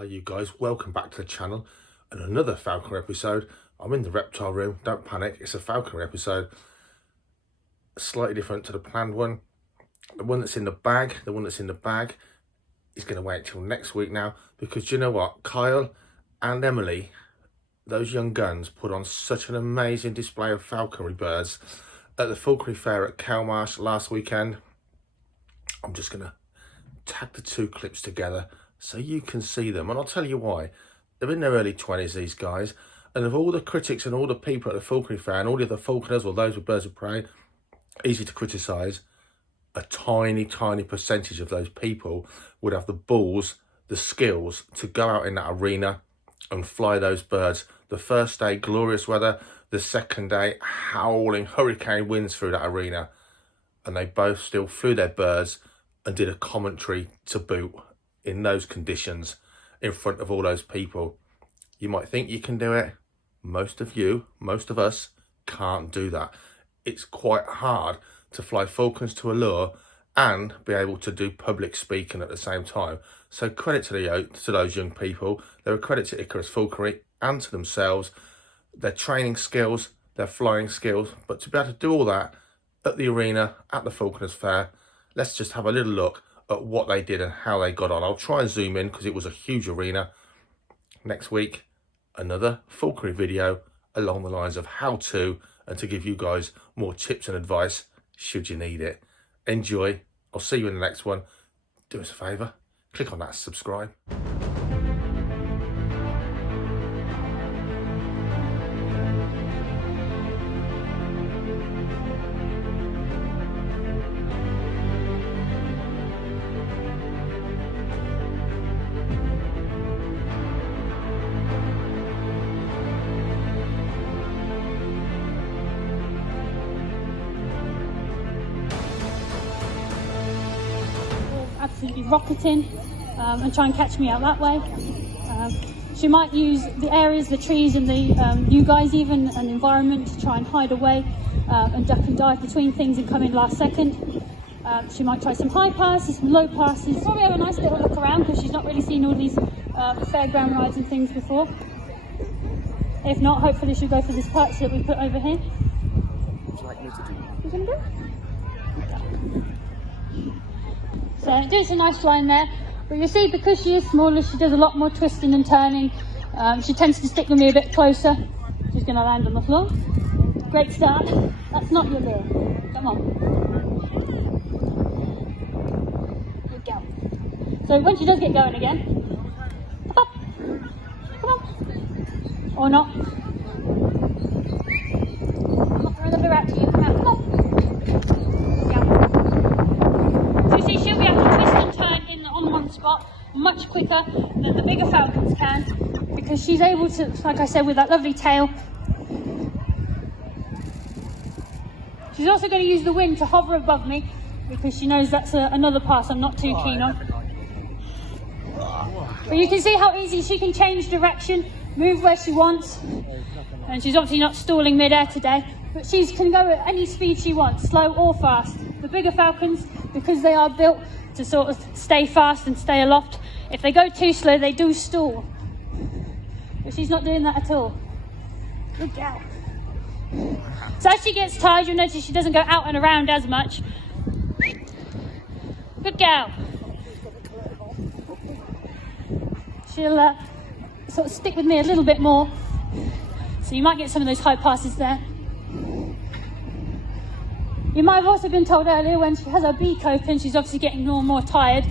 Hi you guys, welcome back to the channel and another falconry episode. I'm in the reptile room, don't panic, it's a falconry episode. Slightly different to the planned one. The one that's in the bag is going to wait till next week now, because you know what, Kyle and Emily, those young guns, put on such an amazing display of falconry birds at the falconry fair at Kelmarsh last weekend. I'm just going to tag the two clips together so you can see them, and I'll tell you why. They're in their early 20s, these guys, and of all the critics and all the people at the falconry fair and all the other falconers or those with birds of prey, easy to criticise, a tiny percentage of those people would have the balls, the skills to go out in that arena and fly those birds. The first day, glorious weather. The second day, howling hurricane winds through that arena, and they both still flew their birds and did a commentary to boot in those conditions in front of all those people. You might think you can do it. Most of us can't do that. It's quite hard to fly falcons to a lure and be able to do public speaking at the same time. So credit to those young people. They're a credit to Icarus Falconry and to themselves, their training skills, their flying skills. But to be able to do all that at the arena, at the Falconers Fair, let's just have a little look at what they did and how they got on. I'll try and zoom in because it was a huge arena. Next week, another falconry video along the lines of how to, and to give you guys more tips and advice should you need it. Enjoy. I'll see you in the next one. Do us a favour, click on that subscribe. Absolutely rocketing and try and catch me out that way. She might use the areas, the trees and the you guys even, an environment to try and hide away and duck and dive between things and come in last second. She might try some high passes, some low passes. Probably have a nice little look around because she's not really seen all these fairground rides and things before. If not, hopefully she'll go for this perch that we put over here. Would you like me to do? You can do it. So doing some nice flying there, but you see, because she is smaller, she does a lot more twisting and turning. She tends to stick with me a bit closer. She's going to land on the floor. Great start. That's not your lure. Come on. Good girl. So when she does get going again, up, up. Come on. Or not. I'm not throwing the lure out to you. Come out. Come on. She'll be able to twist and turn on one spot much quicker than the bigger falcons can, because she's able to, like I said, with that lovely tail. She's also going to use the wind to hover above me, because she knows that's another pass I'm not too keen on. But you can see how easy she can change direction, move where she wants, and she's obviously not stalling mid-air today, but she can go at any speed she wants, slow or fast. The bigger falcons, because they are built to sort of stay fast and stay aloft, if they go too slow they do stall, but she's not doing that at all. Good girl. So as she gets tired, you'll notice she doesn't go out and around as much. Good girl. She'll sort of stick with me a little bit more, so you might get some of those high passes there. You might have also been told earlier, when she has her beak open, she's obviously getting more and more tired.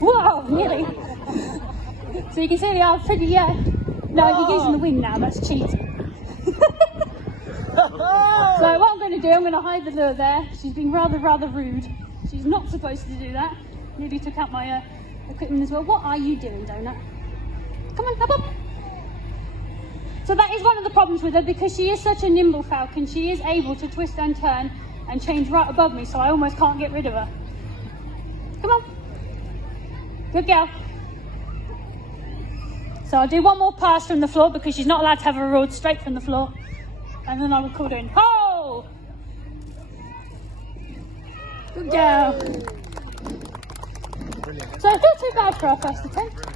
Whoa, nearly. So you can see they are pretty, no, you're using the wing now, that's cheating. So what I'm going to do, I'm going to hide the lure there. She's been rather rude. She's not supposed to do that. Nearly took out my equipment as well. What are you doing, Donut? Come on, up, up. So that is one of the problems with her, because she is such a nimble falcon. She is able to twist and turn and change right above me, so I almost can't get rid of her. Come on. Good girl. So I'll do one more pass from the floor, because she's not allowed to have her rod straight from the floor. And then I will call her in. Ho! Good girl. So it's not too bad for our first attempt.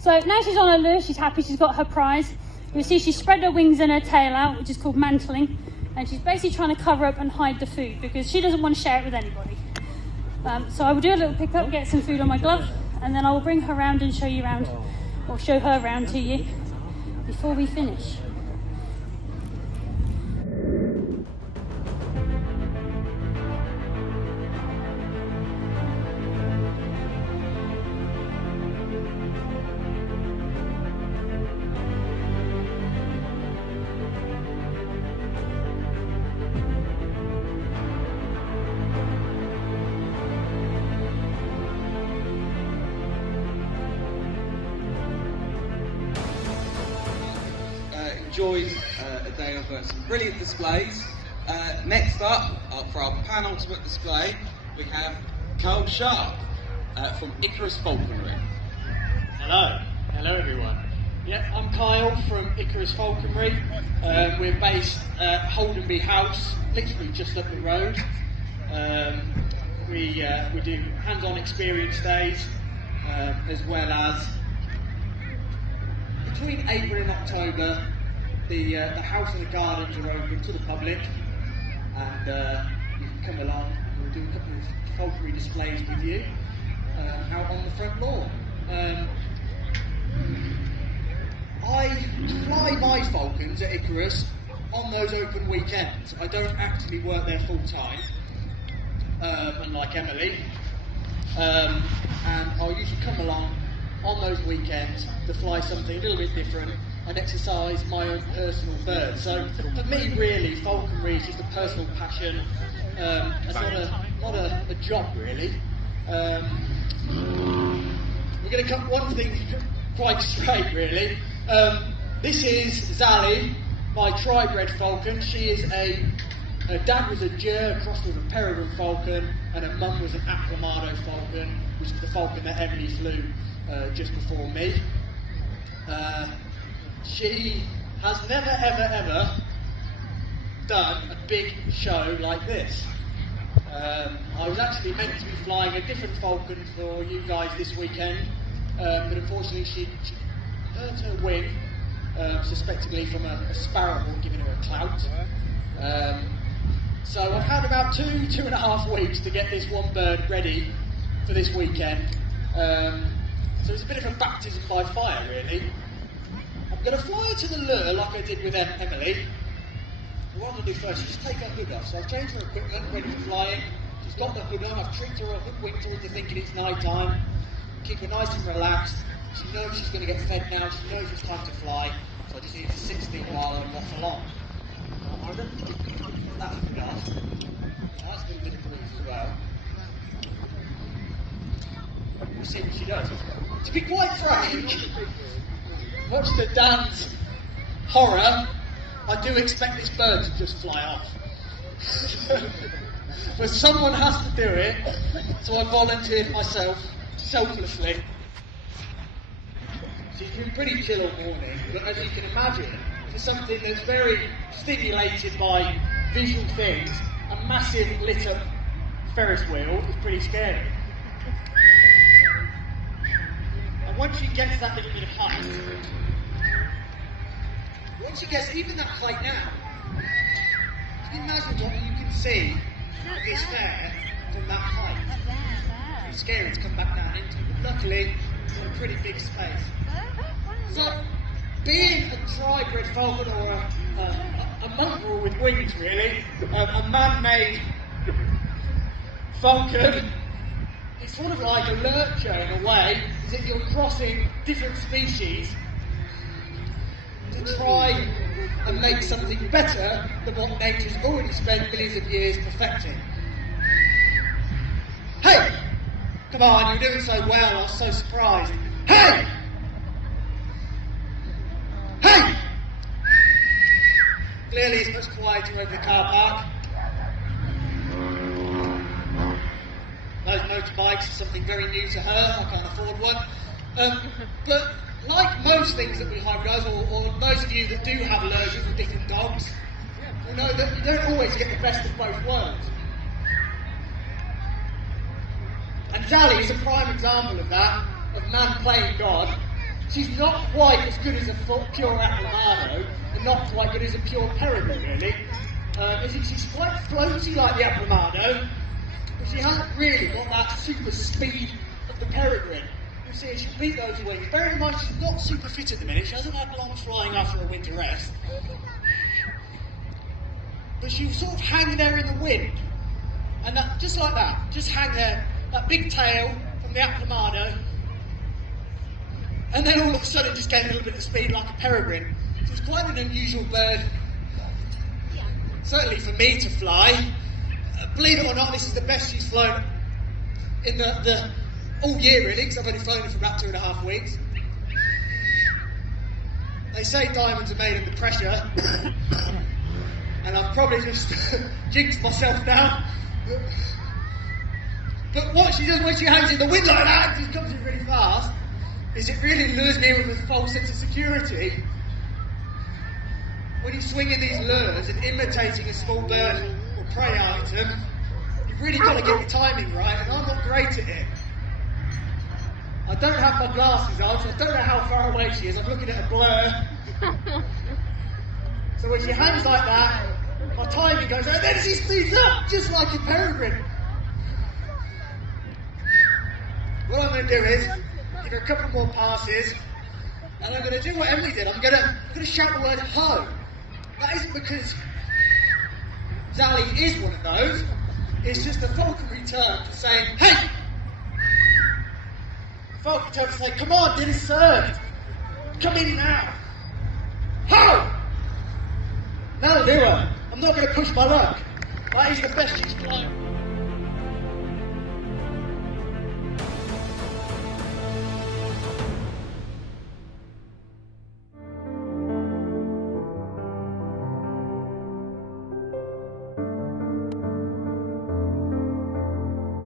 So now she's on her lure, she's happy, she's got her prize. You'll see she's spread her wings and her tail out, which is called mantling. And she's basically trying to cover up and hide the food because she doesn't want to share it with anybody. So I will do a little pick up, get some food on my glove, and then I will bring her around and show you around, or show her around to you before we finish. Enjoyed a day of some brilliant displays. Next up, for our penultimate display, we have Carl Sharp from Icarus Falconry. Hello everyone. Yeah, I'm Kyle from Icarus Falconry. We're based at Holdenby House, literally just up the road. We do hands-on experience days, as well as between April and October. The house and the gardens are open to the public, and you can come along and we'll do a couple of falconry displays with you out on the front lawn. I fly my falcons at Icarus on those open weekends. I don't actually work there full time, unlike Emily, and I'll usually come along on those weekends to fly something a little bit different and exercise my own personal bird. So for me, really, falconry is just a personal passion. It's not a job, really. We're going to cut one thing quite straight, really. This is Zally, my tri-bred falcon. She is her dad was a Ger crossed with a peregrine falcon, and her mum was an Aplomado falcon, which is the falcon that Emily flew just before me. She has never ever done a big show like this. I was actually meant to be flying a different falcon for you guys this weekend, but unfortunately she hurt her wing, suspectingly from a sparrow giving her a clout. So I've had about two and a half weeks to get this one bird ready for this weekend. So it's a bit of a baptism by fire, really. I'm going to fly her to the lure like I did with Emily. What I'm going to do first is just take her hood off. So I've changed her equipment, ready for flying. She's got the hood on, I've tricked her, I've hoodwinked her into thinking it's night time. Keep her nice and relaxed. She knows she's going to get fed now, she knows it's time to fly. So I just need to sit still while I waffle on. I remember to put that hood off. That's a little bit of breeze as well. We'll see what she does. To be quite frank, much to Dan's horror, I do expect this bird to just fly off. But someone has to do it, so I volunteered myself, selflessly. She's been pretty chill all morning, but as you can imagine, for something that's very stimulated by visual things, a massive lit up Ferris wheel is pretty scary. And once she gets that little bit of height, once she gets even that height now, can you imagine what you can see of this fair from that height? It's scary to come back down into, but luckily it's in a pretty big space. So, being a tri-bred falcon, or a mongrel with wings really, a man-made falcon, it's sort of like a lurcher in a way, as if you're crossing different species to try and make something better than what nature's already spent millions of years perfecting. Hey! Come on, you're doing so well, I was so surprised. Hey! Hey! Clearly it's much quieter over the car park. Those motorbikes are something very new to her, I can't afford one. But like most things that we hybridise, or those of you that do have allergies with different dogs, you know that you don't always get the best of both worlds. And And Sally is a prime example of that, of man playing God. She's not quite as good as a pure Aplomado, and not quite good as a pure Peregrine, really. She's quite floaty like the Aplomado, but she hasn't really got that super speed of the Peregrine. You see, she beat those wings. Bear in mind, she's not super fit at the minute. She hasn't had long flying after a winter rest. But she was sort of hanging there in the wind. And that, just like that, just hang there, that big tail from the Aplomado. And then all of a sudden just gained a little bit of speed like a Peregrine. So it's quite an unusual bird, certainly for me to fly. Believe it or not, this is the best she's flown in the all year really, because I've only flown her for about 2.5 weeks. They say diamonds are made under pressure, and I've probably just jinxed myself now. But what she does when she hangs in the wind like that, and she comes in really fast, is it really lures me with a false sense of security. When you're swinging these lures and imitating a small bird or prey item, you've really got to get your timing right, and I'm not great at it. I don't have my glasses on, so I don't know how far away she is. I'm looking at a blur. So when she hangs like that, my timing goes, and then she speeds up, just like a Peregrine. What I'm going to do is give her a couple more passes, and I'm going to do what Emily did. I'm going to shout the word ho. That isn't because Sally is one of those. It's just a falconry term for saying, hey! A falconry term for saying, come on, dinner's served. Come in now. Ho! That'll do her. I'm not going to push my luck. That is the best she's flying.